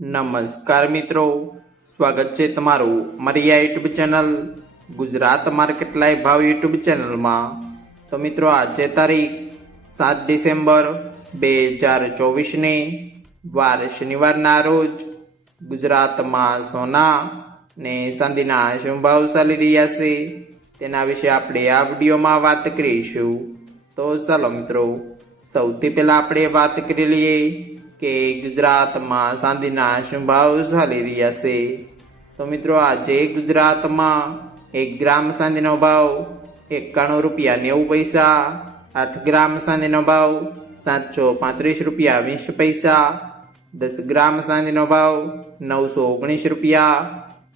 નમસ્કાર મિત્રો. સ્વાગત છે તમારું Mariya YouTube channel, Gujarat market live ભાવ યુટ્યુબ ચેનલમાં. તો મિત્રો, આજે તારીખ સાત ડિસેમ્બર બે હજાર ચોવીસને, વાર શનિવારના રોજ ગુજરાતમાં સોના ને ચાંદીના શું ભાવ ચાલી રહ્યા છે, તેના વિશે આપણે આ વિડીયોમાં વાત કરીશું. તો ચાલો મિત્રો, સૌથી પહેલાં આપણે વાત કરી લઈએ કે ગુજરાતમાં ચાંદીના શું ચાલી રહ્યા છે. તો મિત્રો આજે ગુજરાતમાં એક ગ્રામ ચાંદીનો ભાવ એકાણું રૂપિયા નેવું પૈસા, આઠ ગ્રામ ચાંદીનો ભાવ સાતસો પાંત્રીસ રૂપિયા વીસ પૈસા, દસ ગ્રામ ચાંદીનો ભાવ નવસો ઓગણીસ રૂપિયા,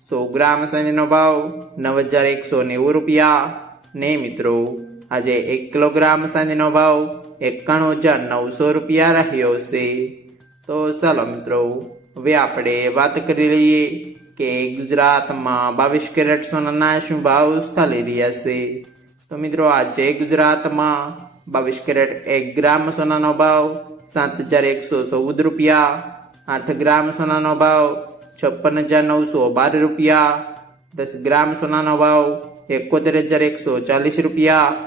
સો ગ્રામ ચાંદીનો ભાવ નવ હજાર એકસો નેવું રૂપિયા. ને મિત્રો, આજે એક કિલોગ્રામ ચાંદીનો ભાવ એકાણું હજાર નવસો રૂપિયા રહ્યો છે. તો ચાલો મિત્રો, હવે આપણે વાત કરી લઈએ કે ગુજરાતમાં બાવીસ કેરેટ સોનાના શું ભાવ ચાલી રહ્યા છે. તો મિત્રો, આજે ગુજરાતમાં બાવીસ કેરેટ એક ગ્રામ સોનાનો ભાવ સાત હજાર એકસો ચૌદ રૂપિયા, આઠ ગ્રામ સોનાનો ભાવ છપ્પન હજાર નવસો બાર રૂપિયા, દસ ગ્રામ સોનાનો ભાવ એકોતેર હજાર એકસો ચાલીસ રૂપિયા,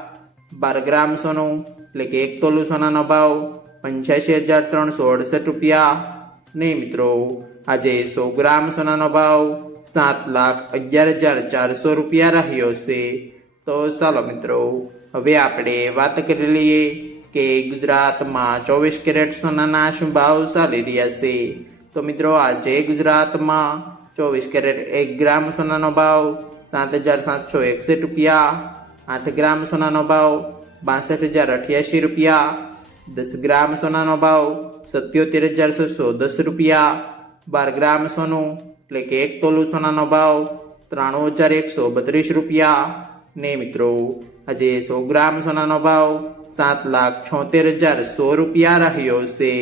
બાર ગ્રામ સોનું એટલે કે એક તોલું સોનાનો ભાવ પંચ્યાસી હજાર ત્રણસો અડસઠ રૂપિયા. ને મિત્રો, આજે સો ગ્રામ સોનાનો ભાવ સાત લાખ અગિયાર હજાર ચારસો રૂપિયા રહ્યો છે. તો ચાલો મિત્રો, હવે આપણે વાત કરી લઈએ કે ગુજરાતમાં ચોવીસ કેરેટ સોનાના શું ભાવ ચાલી રહ્યા છે. તો મિત્રો, આજે ગુજરાતમાં ચોવીસ કેરેટ એક ગ્રામ સોનાનો ભાવ સાત હજાર સાતસો એકસઠ રૂપિયા. આઠ ગ્રામ સોનાનો ભાવ બાસઠ હજાર અઠ્યાસી રૂપિયા. દસ ગ્રામ સોનાનો ભાવ સત્યોતેર હજાર છસો દસ રૂપિયા. બાર ગ્રામ સોનું, એટલે કે એક તોલું સોનાનો ભાવ ત્રાણું હજાર એકસો બત્રીસ રૂપિયા. ને મિત્રો, આજે સો ગ્રામ સોનાનો ભાવ સાત લાખ છોતેર હજાર સો રૂપિયા રહ્યો છે.